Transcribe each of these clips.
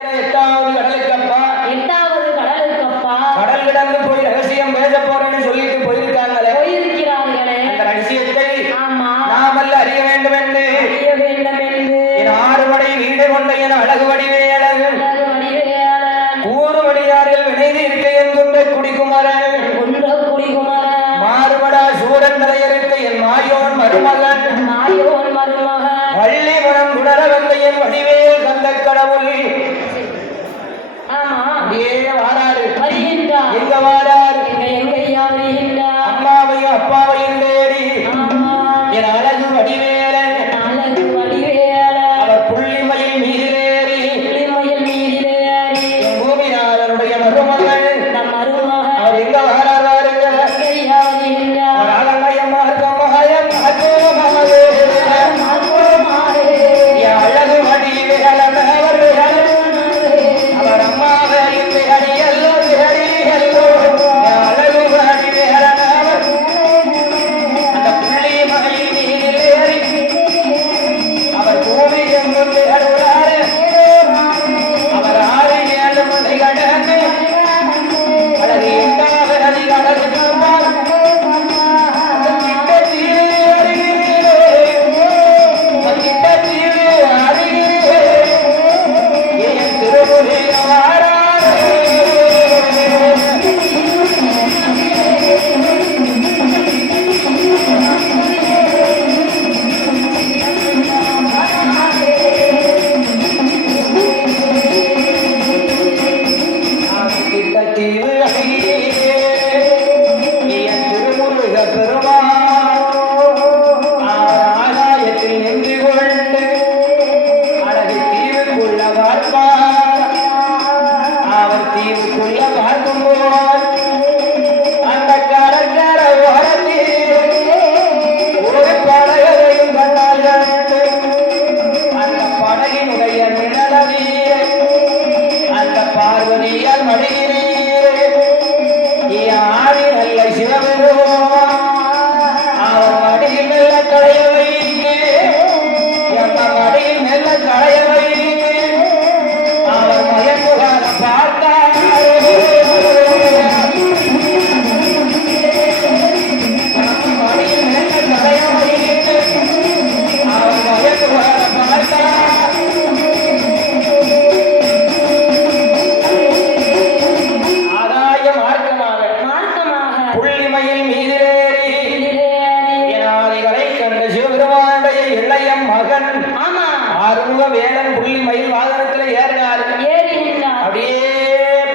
எட்டாவது கடலுக்கப்பா. எட்டாவது கடலுக்கப்பா. கடல் கிடந்து போய் ரகசியம் பேச போறேன்னு சொல்லிட்டு போயிருக்காங்களே, போயிருக்கிறார்களே. அந்த ரகசியத்தை ஆமா, நாமல்ல அறிய வேண்டும் என்று அறிய வேண்டும் என்று என் ஆறுபடை வீடு கொண்ட என் அழகு வடிவேலன் அழகு வடிவேலன் கூறுமணியாரில் வினைந்து இருக்க என் குன்ற குடிக்குமரன் குன்ற குடிகுமரன் மாறுபடா சூரன் தலையறுத்த என் மாயோன் மருமகன் மாயோன் மருமகன் வள்ளி மனம் உணர வந்த என் வடிவேல் கந்த கடவுள். ஆமா, அப்படியே வாராரு. வருகின்றார். எங்க வாராரு? எங்கய்யா வருகின்றார்? அம்மாவையும் அப்பாவையும் தேடி ஆமா, என் அழகு வடிவேலன் அழகு வடிவேலன் அவர் புள்ளிமயில் மீதிலேறி புலிமயில் மீதிலேறி என் பூமிநாதனுடைய மருமகன் நம் மருமகன் அவர் எங்க வாராருங்க? எங்கய்யா வருகின்றார்? அவர் அழகையம்மா இருக்கமகாயம் அகோமாவே மாறுமாறே என் அழகு வடிவேலன் அவர் அவர் அம்மாவையும் தேடி எல்லோ தேடி எல்லோ என் அழகு வடிவேலன் அவர் அந்த புள்ளிமயில் மீதிலேறி அவர் பூமி எங்கும் தேடுகிறாரு. அவர் 6 7 மலை கடந்து அழகு 8வது நதி கடலுக்கு போய் அந்த கிட்டத்தீவு அருகிலே என் திருமுறை வாராரே. கிட்டத்தீவு அருகிலே என் திருமுருக பெருமான் ஆகாயத்தில் நின்று கொண்டு அழகு தீவுக்குள்ள பார்ப்பார். அவர் தீவுக்குள்ள பார்க்கும்போது அந்த கடற்கரை ஓரத்தில் ஒரு படகையும் கண்டால் கண்டு அந்த படகினுடைய நிழலிலே அந்த பார்வதியால் மடியிலே ஆடி நல்ல சிவபெருமான் அவர் மடியில் மெல்ல களைய வைத்து அந்த மடியில் மெல்ல களைய வைத்து அவர் மயங்குகார பார்த்தார். மடியில் மெல்ல களைய வைத்து அவர் மயங்குகார பார்த்தார். ஆகாய மார்க்கமாக மார்க்கமாக புள்ளிமயில் மீதிலேறி மீதிலேறி என் ஆதிகளை கண்ட சிவபெருமானுடைய இளையம் மகன் ஆமா, ஆறுமுக வேலன் புள்ளிமயில் வாகனத்துல ஏறினாரு. ஏறுகின்றார். அப்படியே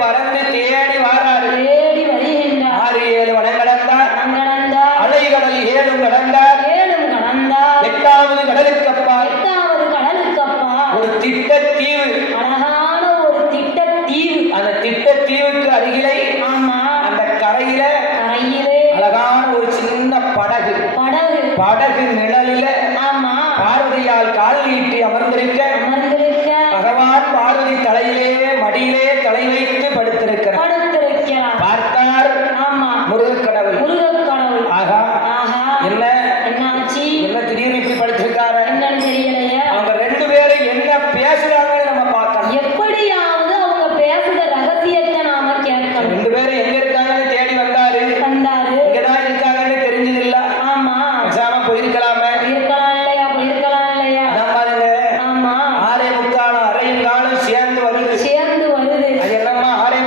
பறந்து தேடி வாராரு. தேடி வருகின்றார். 6 7 வடம் கடந்தார். கடந்தார். அலைகடல் 7 கடந்தார். ஏழும் கடந்தார். 8வது கடலுக்கு அப்பால் எட்டாவது கடலுக்கப்பா. ஒரு திட்டத்தீவு. அழகான ஒரு திட்டத்தீவு. அந்த திட்டத்தீவுக்கு அருகிலே ஆமா, அந்த கரையில கரையிலே அழகான ஒரு சின்ன படகு. படகு. படகு நிழலில ஆமா, பார்வதியால் கால் நீட்டி அமர்ந்திருக்க அமர்ந்திருக்க பகவான் பார்வதி தலையிலே மடியிலே தலை வைத்து படுத்திருக்கிறார். படுத்திருக்கிறார். பார்த்தார் ஆமா, முருகக்கடவுள். முருகக் கடவுள். ஆகா, ஆஹா, என்ன என்னாச்சு? என்ன திடீர்னு இப்படி படுத்திருக்காரு? என்னன்னு தெரியலையே. அவங்க 2 பேரும் என்ன பேசுறாங்கன்னு நம்ம பார்க்கணும். எப்படியாவது அவங்க பேசுற ரகசியத்தை நாம கேட்கணும். 2 பேரும் எங்க இருக்காங்கன்னு தேடி வந்தாரு. வந்தாரு. இங்கதான் இருக்காங்கன்னு தெரிஞ்சதில்ல. ஆமா, பேசாம போயிருக்கலாமே. இருக்கலாம் இல்லையா? இருக்கலாம் இல்லையா? அதான் பாருங்க, ஆமா, 6 முக்காலும் அரையும் காலம் சேர்ந்து வருது. சேர்ந்து வருது. அது என்னம்மா 6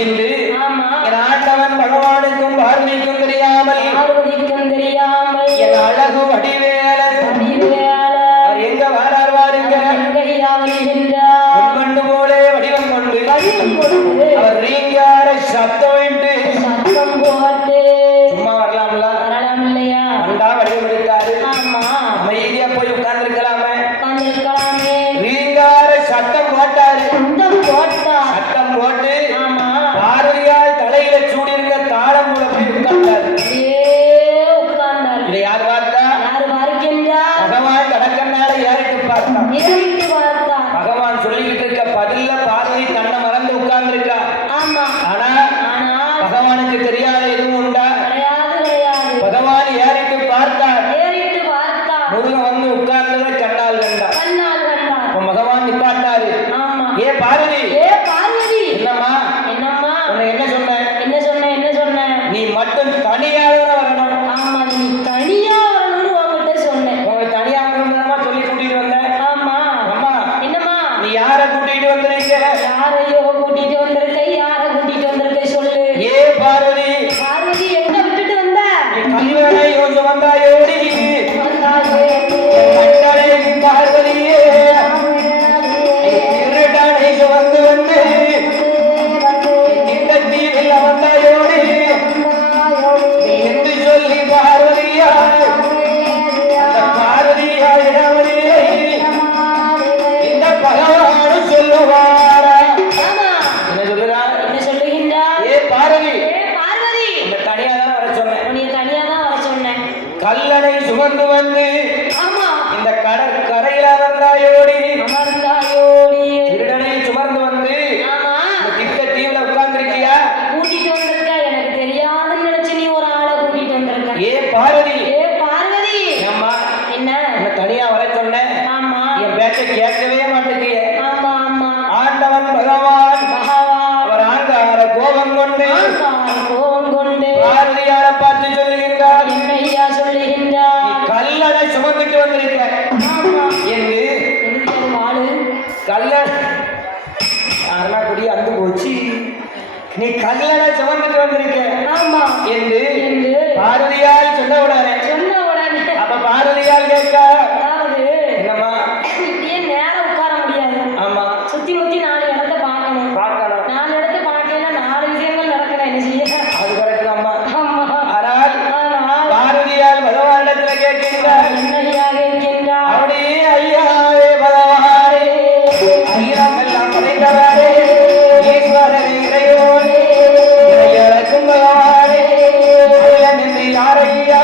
என்று ஆமா என் ஆண்டவன் பகவானுக்கும் பார்வதிக்கும் தெரியாமல் பார்வதிக்கும் தெரியாமல் என் அழகு வடிவேலன் வடிவேலன் அவர் எங்க வாரார் வாருங்க எங்கையாவது என்றார் பொன்வண்டு போலே வடிவம் கொண்டு வடிவம் கொண்டு அவர் ரீங்கார சத்தமிட்டு சத்தம் போட்டு சும்மா வரலாம்ல வரலாம் இல்லையா வந்தா வடிவம் எடுத்தாரு ஆமா அமைதியா போய் உட்கார்ந்துருக்கலாமே உட்கார்ந்திருக்கலாமே ரீங்கார சத்தம் போட்டாரு சத்தம் போட்டார் சத்தம் போட்டு ஆமா பார்வையால் தலையில சூடியிருந்த தாளம் போல போய் உட்கார்ந்தாரு அப்படியே உட்கார்ந்தார் இதை யார் பார்த்தா யாரு பார்க்கின்றார் பகவான் கடற்கண்ணால ஏறிட்டு பார்த்தான் ஏறிட்டு பார்த்தார் பகவான் சொல்லிக்கிட்டு இருக்க பதில்ல பார்வதி தன்னை மறந்து உட்கார்ந்துருக்கா ஆமா ஆனா ஆனால் பகவானுக்கு தெரியாத எதுவும் உண்டா கிடையாது பகவான் ஏறிட்டு பார்த்தார் ஏறிட்டு பார்த்தார் முருகன் வந்து உட்கார்ந்ததை கண்ணால் கண்டார் கண்ணால் கண்டார் அப்ப பகவான் நிப்பாட்டாரு ஆமா ஏ பார்வதி ஏ பார்வதி என்னம்மா என்னம்மா உன்னை என்ன சொன்னேன் என்ன சொன்ன நீ மட்டும் தனியாக வரணும் ஆமா நீ தனியா வரணும்னு உங்ககிட்ட சொன்னேன் உங்களை தனியாக வரணும்னா சொல்லி கூட்டிட்டு வந்தேன் ஆமா அம்மா என்னம்மா நீ யாரை கூட்டிட்டு வந்திருக்க யாரையோ கூட்டிட்டு வந்திருக்க யாரை கூட்டிட்டு வந்திருக்க சொல்லு ஏ பார்வதி பார்வதி எங்க விட்டுட்டு வந்த நீ கல்யாணை யோசனை வந்தாயோடி வந்தாயே கட்டளை பார்வதியே திருடனை சுமந்து வந்து இந்த தீவில் வந்தாயோடி நீ என்று சொல்லி பார்வதியா அந்த பார்வதியா இடவதியை இந்த பகவானு சொல்லுவாரா ஆமா என்ன சொல்லுறா என்ன சொல்லுகின்றார் ஏ பார்வதி ஏ பார்வதி இந்த தனியா தான் வர சொன்னேன் உன்னை தனியா தான் வர சொன்னேன் கல்லணை சுமந்து வந்து ஆமா இந்த கடற்கரையில வந்தாயோடி அமர்ந்தாயோடி திருடனை சுமந்து வந்து ஆமா இந்த திட்ட தீவுல உட்கார்ந்துருக்கியா கூட்டிட்டு வந்திருக்க எனக்கு தெரியாதுன்னு நினைச்சு நீ ஒரு ஆளை கூட்டிட்டு வந்திருக்க ஏ பார்வதி ஏ பார்வதி அம்மா என்ன உன்னை தனியா வர சொன்னேன் ஆமா என் பேச்சை கேட்கவே மாட்டேங்கிய ஆமா ஆமா ஆண்டவன் பகவான் பகவான் அவர் ஆங்கார கோபம் கொண்டு கோபம் கொண்டு பார்வதியார பார்த்து சொல்லுகின்றார் என்னையா சொல்லுகின்றார் நீ கல்லணை சுமந்துட்டு வந்திருக்க ஆமா என்று எதுக்கு வாழு கல்லணை யாருனா குடி அந்து போச்சு நீ கல்லணை சுமந்துட்டு வந்திருக்க ஆமா என்று என்று பார்வதியால் சொன்ன உடனே சொன்ன உடனே அப்ப பார்வதியால் கேட்க அதாவது என்னம்மா இப்படியே நேரம் உட்கார முடியாது ஆமா சுத்தி முத்தி 4 இடத்த பார்க்கணும் பார்க்கணும் 4 இடத்த பார்க்கல 4 விஷயங்கள் நடக்கணும் என்ன செய்ய அது கரெக்ட் அம்மா ஆமா ஆனால் ஆனால் பார்வதியால் பகவானிடத்துல கேட்கின்றார் என்னையா இருக்கின்றார் அப்படியே ஐயாவே பகவானே அகிலமெல்லாம் படைத்தவரே ஈஸ்வரனே இறையோனே இறையறக்கும் பகவானே ஐயன் என்று யாரையா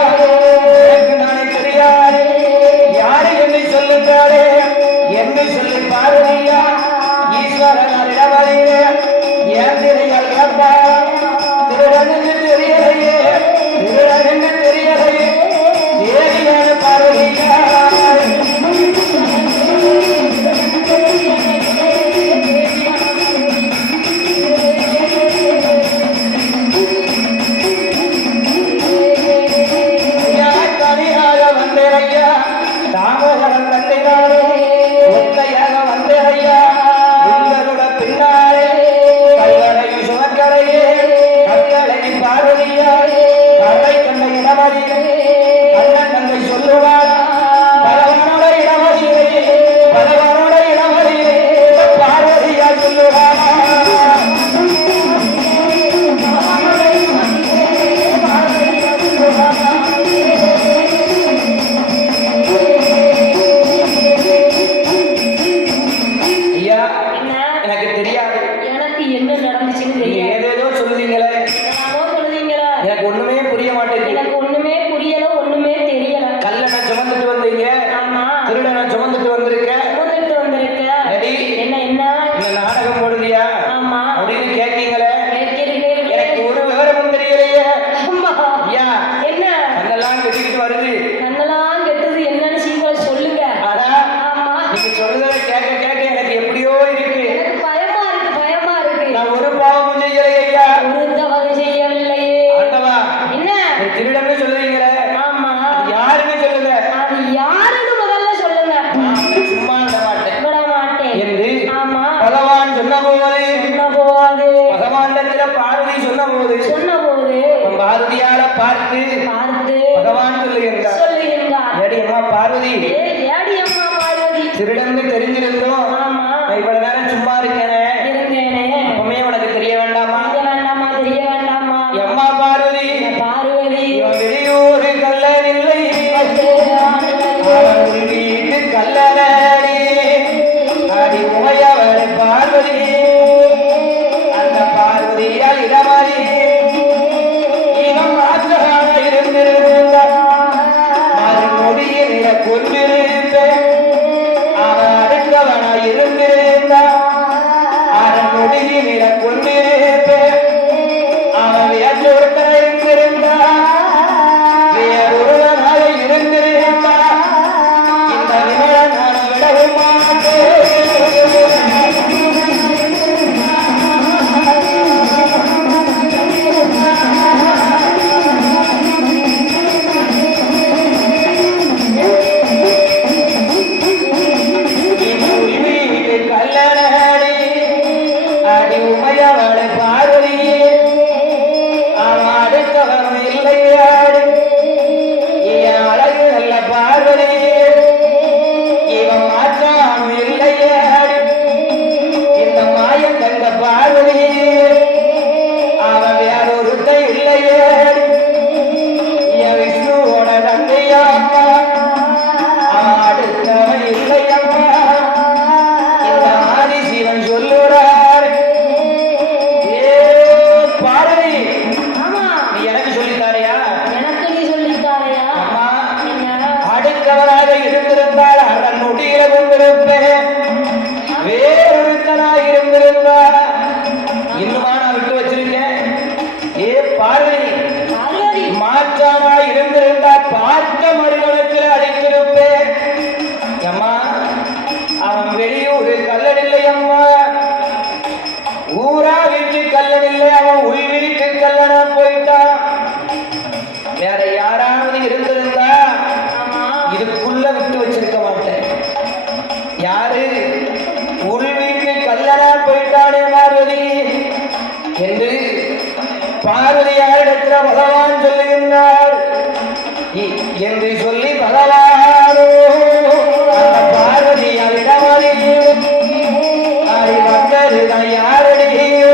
பார்வதியாரிடத்துல பகவான் சொல்லுகின்றார் என்று சொல்லி பகவானோ அந்த பார்வதியாரிடமதி வந்ததுதான் யாரடியோ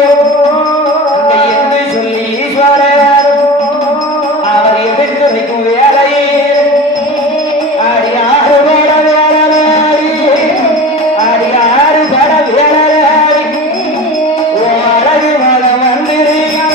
என்று சொல்லி ஈஸ்வரோ அவர் எதிர்த்துரைக்கும் வேலையே ஆடி ஆறு பட வேளாடி ஆடி ஆறு பட வேளாடி ஓ அழகு மதம் வந்திருக்கா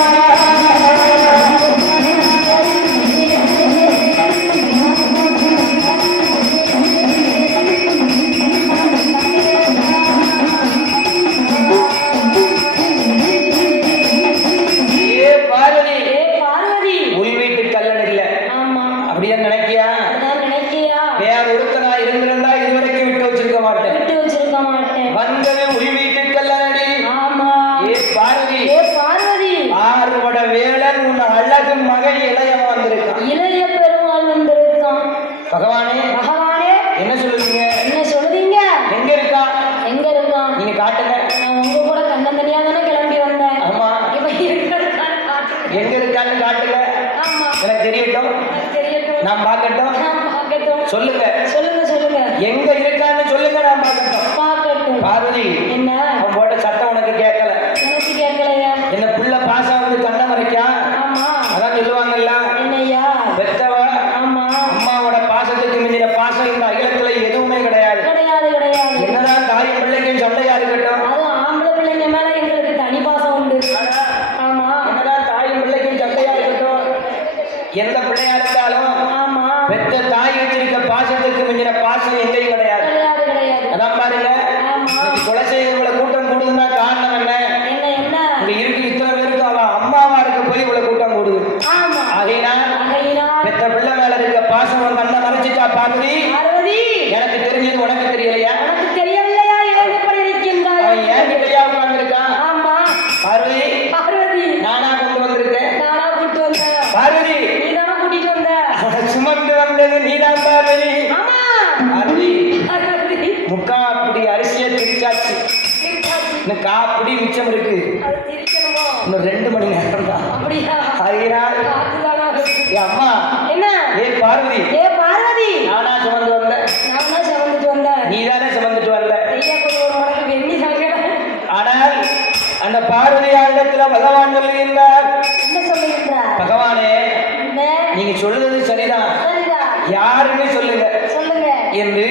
பகவானே பகவானே என்ன சொல்லுவீங்க? என்ன சொல்லுதீங்க? எங்க இருக்கா? எங்க இருக்கான்? நீங்க காட்டுங்க. நான் உங்க கூட தன்னந்தனியா தானே கிளம்பி வந்தேன். ஆமா. இப்ப இருக்கான்னு காட்டுங்க. எங்க இருக்கான்னு காட்டுங்க. ஆமா. எனக்கு தெரியட்டும். எனக்கு தெரியட்டும். நான் பார்க்கட்டும். நான் பார்க்கட்டும். சொல்லுங்க. சொல்லுங்க சொல்லுங்க. எங்க இருக்கான்னு சொல்லுங்க, நான் பார்க்கட்டும். பார்க்கட்டும். பார்வதி, என்ன? அவன் போட்ட சத்தம் உனக்கு கேட்கல. எனக்கு கேட்கலையா? என்ன புள்ள பாசம் வந்து கண்ணை மறைக்கா? ஆமா. அதான் சொல்லுவாங்கல்ல. என்னையா? பெத்தவ ஆமா. அம்மாவோட பாசத்துக்கு மிஞ்சின பாசம் இந்த அகிலத்துல எதுவுமே கிடையாது. கிடையாது கிடையாது. என்னதான் தாயும் பிள்ளைக்கும் சண்டையா இருக்கட்டும், அது ஆம்பளை பிள்ளைங்க மேல எங்களுக்கு தனி பாசம் உண்டு. ஆமா. என்னதான் தாயும் பிள்ளைக்கும் சண்டையா இருக்கட்டும், எந்த பிள்ளையா இருந்தாலும் ஆமா. பெத்த தாய் வச்சிருக்க பாசத்துக்கு மிஞ்சின பாசம் எங்கேயும் கிடையாது. கிடையாது கிடையாது. அதான் பாருங்க, ஆமா. கொலை செய்யறவங்களை கூட்டம் கூடுதுன்னா காரணம் என்ன? என்ன என்ன? இங்க இருக்கு இத்தனை பேருக்கு அவ அம்மாவா இருக்க போய் இவ்வளவு கூட்டம் கூடுது. ஆமா. ஆகையினா ஆகையினா பெத்த பிள்ளை மேல இருக்க பாசம் உன் கண்ணை மறைச்சிட்டா பார்வதி. பார்வதி, எனக்கு தெரிஞ்சது உனக்கு தெரியலையா? உனக்கு தெரியவில்லையா? ஏன் இப்படி இருக்கின்றாய்? அவன் ஏன் கிட்டையா உட்கார்ந்துருக்கான்? ஆமா. பார்வதி, பார்வதி, நானா கொண்டு வந்திருக்கேன். நானா கூட்டு வந்தேன். பார்வதி, நீதானா கூட்டிட்டு வந்த? அவனை சுமந்து வந்தது நீதான் பார்வதி. ஆமா. பார்வதி, பார்வதி, முக்கா அப்படி அரிசியை திரிச்சாச்சு, இன்னும் காப்படி மிச்சம் இருக்கு. அது திரிக்கணுமோ? இன்னும் 2 மணி நேரம் தான். அப்படியா? ஆகையினால் அதுதானா? என் அம்மா, என்ன? ஏ பார்வதி, ஏ பார்வதி, நானா சுமந்து வந்தேன், நான் தான் சுமந்துட்டு வந்தேன். நீதானே சுமந்துட்டு வரல. ஐயா கொஞ்சம் ஒரு மடங்கு வெண்ணி தாங்க. ஆனால் அந்த பார்வதியாரிடத்துல பகவான் சொல்லுகின்றார், என்ன சொல்லுகின்றார்? பகவானே என்ன? நீங்க சொல்றது சரிதான், சரிதா, யாருன்னு சொல்லுங்க சொல்லுங்க என்று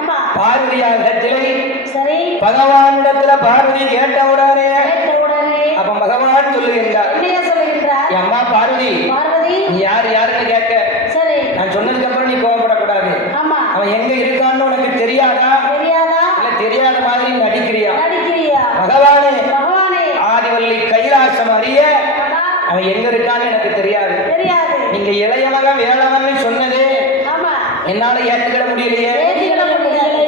ஆமா. பார்வதியாரிடத்திலே சரி. பகவானிடத்துல பார்வதி கேட்டவுடனே கேட்ட உடனே அப்ப பகவான் சொல்லுகின்றார், என்னையா சொல்லுகின்றார்? என் அம்மா பார்வதி, பார்வதி, நீ யாருன்னு கேட்க, சரி. நான் சொன்னதுக்கு அப்புறம் நீ கோவப்படக்கூடாது. ஆமா. அவன் எங்க இருக்கான்னு உனக்கு தெரியாதா? தெரியாதா? இல்ல தெரியாத மாதிரி நடிக்கிறியா? நடிக்கிறியா? பகவானே, பகவானே, ஆதிவள்ளி கைலாசம் அறிய ஆனா, அவன் எங்க இருக்கான்னு எனக்கு தெரியாது. தெரியாது. நீங்க இளையவன் வேளவன்னு சொன்னதே ஆமா. என்னால ஏற்றுக்கிட முடியலையே. ஏத்திக்கிட முடியல.